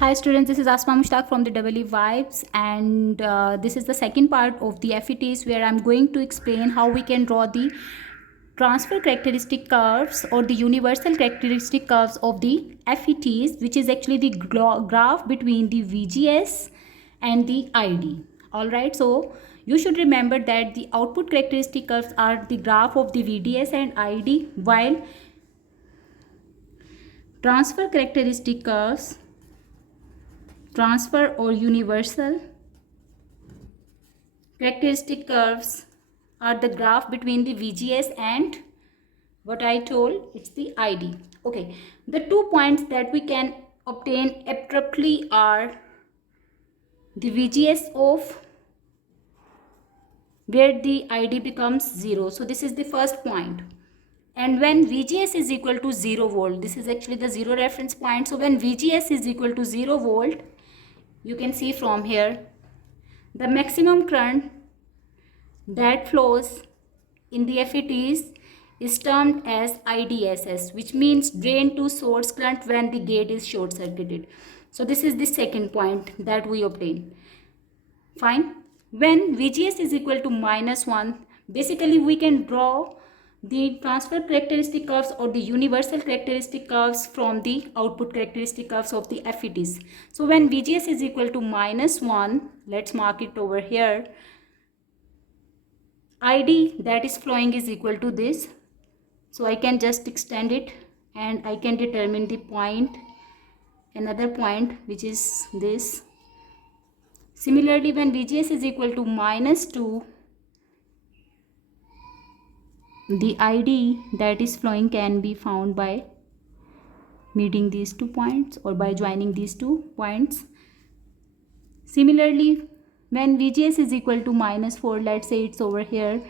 Hi students, this is Asma Mushtaq from the EEVIBES and this is the second part of the FETs where I'm going to explain how we can draw the transfer characteristic curves or the universal characteristic curves of the FETs, which is actually the graph between the VGS and the ID. Alright, so you should remember that the output characteristic curves are the graph of the VDS and ID, while transfer characteristic curves, transfer or universal characteristic curves are the graph between the VGS and what I told, it's the ID. Okay, the 2 points that we can obtain abruptly are the VGS of where the ID becomes 0. So this is the first point. And when VGS is equal to 0 volt, this is actually the 0 reference point. So when VGS is equal to 0 volt, you can see from here the maximum current that flows in the FETs is termed as IDSS, which means drain to source current when the gate is short circuited. So this is the second point that we obtain. Fine. When VGS is equal to -1, basically we can draw the transfer characteristic curves or the universal characteristic curves from the output characteristic curves of the FETs. So when VGS is equal to -1, let's mark it over here, ID that is flowing is equal to this. So I can just extend it and I can determine the point, another point, which is this. Similarly, when VGS is equal to -2, the ID that is flowing can be found by meeting these 2 points or by joining these 2 points. Similarly, when VGS is equal to -4, let's say it's over here,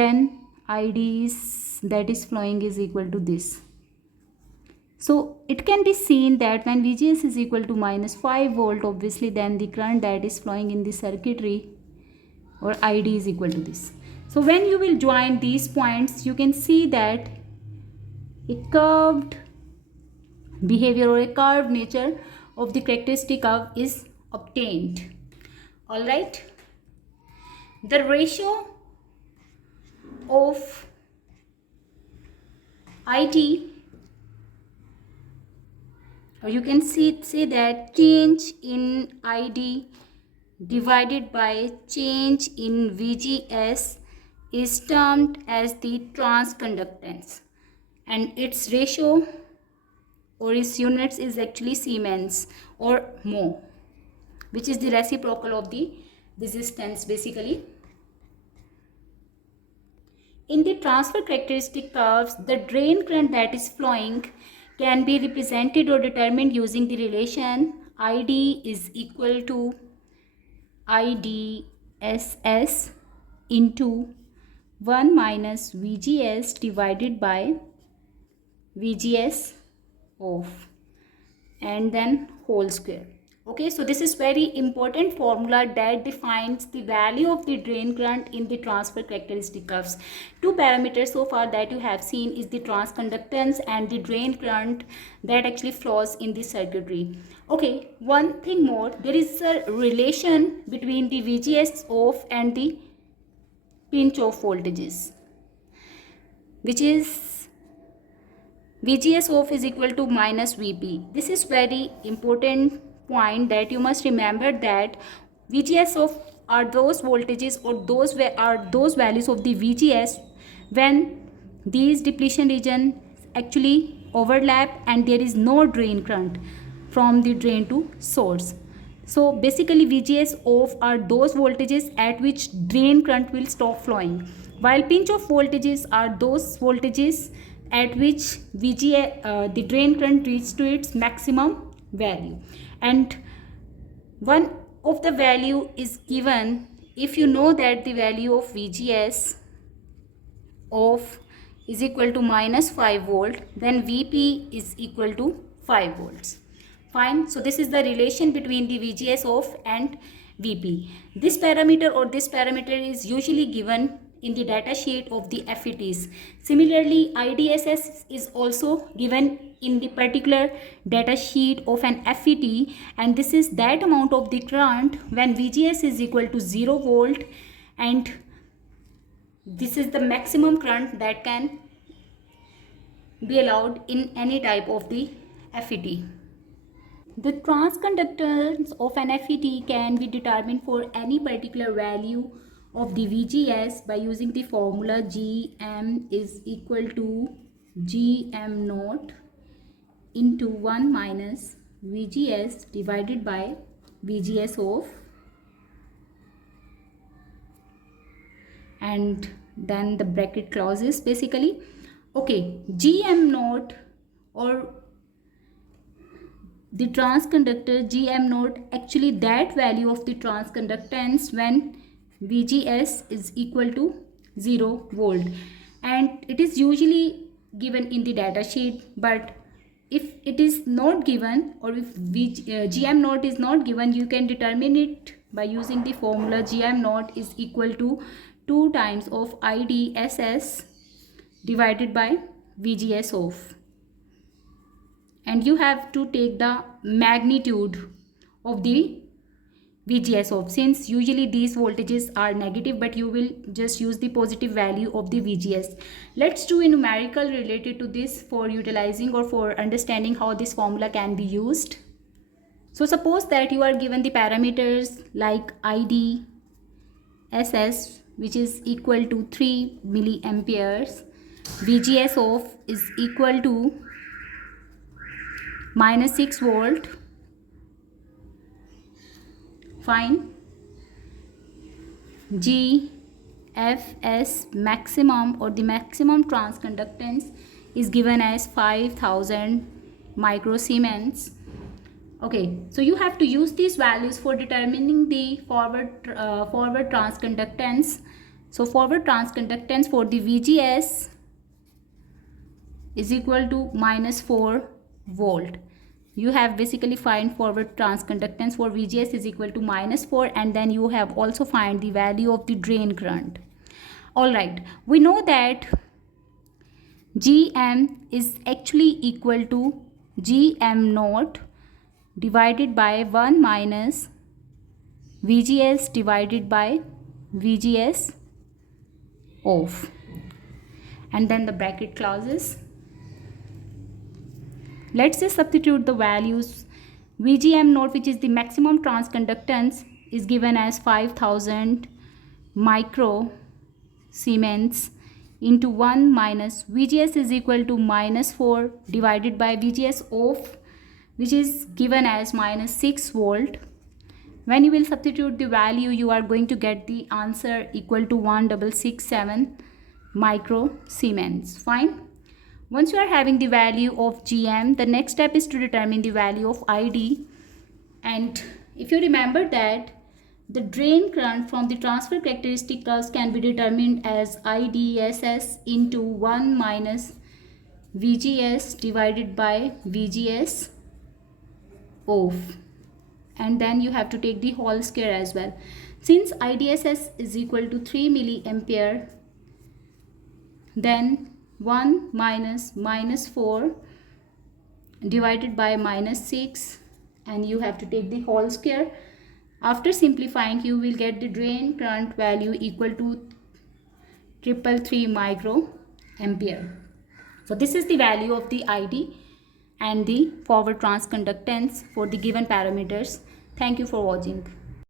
then ID that is flowing is equal to this. So it can be seen that when VGS is equal to -5 volt, obviously then the current that is flowing in the circuitry or ID is equal to this. So when you will join these points, you can see that a curved behavior or a curved nature of the characteristic curve is obtained. Alright. The ratio of ID, or you can say that change in ID divided by change in VGS is termed as the transconductance, and its ratio or its units is actually Siemens or mho, which is the reciprocal of the resistance basically. In the transfer characteristic curves, the drain current that is flowing can be represented or determined using the relation ID is equal to IDSS into 1 minus VGS divided by VGS off and then whole square. Okay, so this is very important formula that defines the value of the drain current in the transfer characteristic curves. 2 parameters so far that you have seen is the transconductance and the drain current that actually flows in the circuitry. Okay, one thing more, there is a relation between the VGS off and the pinch off voltages, which is VGS off is equal to minus VP. This is very important point that you must remember, that VGS off are those voltages or those values of the VGS when these depletion region actually overlap and there is no drain current from the drain to source. So basically VGS off are those voltages at which drain current will stop flowing, while pinch off voltages are those voltages at which the drain current reaches to its maximum value. And one of the value is given. If you know that the value of VGS of is equal to -5 volt, then VP is equal to 5 volts. Fine. So this is the relation between the VGS off and VP. This parameter is usually given in the data sheet of the FETs. Similarly, IDSS is also given in the particular data sheet of an FET, and this is that amount of the current when VGS is equal to 0 volt, and this is the maximum current that can be allowed in any type of the FET. The transconductance of an FET can be determined for any particular value of the VGS by using the formula Gm is equal to Gm naught into 1 minus VGS divided by VGS of, and then the bracket clauses basically. Okay, Gm naught or the transconductor Gm naught, actually that value of the transconductance when VGS is equal to 0 volt, and it is usually given in the data sheet. But if it is not given, or if Gm naught is not given, you can determine it by using the formula Gm naught is equal to 2 times of IDSS divided by VGS of, and you have to take the magnitude of the VGS of, since usually these voltages are negative, but you will just use the positive value of the VGS. Let's do a numerical related to this for utilizing or for understanding how this formula can be used. So suppose that you are given the parameters like ID, SS, which is equal to 3 milliamperes, VGS of is equal to minus 6 volt. Fine. GFS maximum, or the maximum transconductance, is given as 5000 microsiemens. Okay, so you have to use these values for determining the forward transconductance. So forward transconductance for the VGS is equal to minus 4 volt. You have basically find forward transconductance for VGS is equal to minus 4, and then you have also find the value of the drain current. Alright, we know that Gm is actually equal to Gm naught divided by 1 minus VGS divided by VGS of, and then the bracket clauses. Let's just substitute the values. VGM naught, which is the maximum transconductance, is given as 5000 microsiemens into 1 minus VGS is equal to minus 4 divided by VGS of, which is given as minus 6 volt. When you will substitute the value, you are going to get the answer equal to 1667 microsiemens. Fine. Once you are having the value of Gm, the next step is to determine the value of ID. And if you remember that the drain current from the transfer characteristic curves can be determined as IDSS into 1 minus VGS divided by VGS of, and then you have to take the whole square as well. Since IDSS is equal to 3 milliampere, then 1 minus minus 4 divided by minus 6, and you have to take the whole square. After simplifying, you will get the drain current value equal to 333 microampere. So this is the value of the ID and the forward transconductance for the given parameters. Thank you for watching.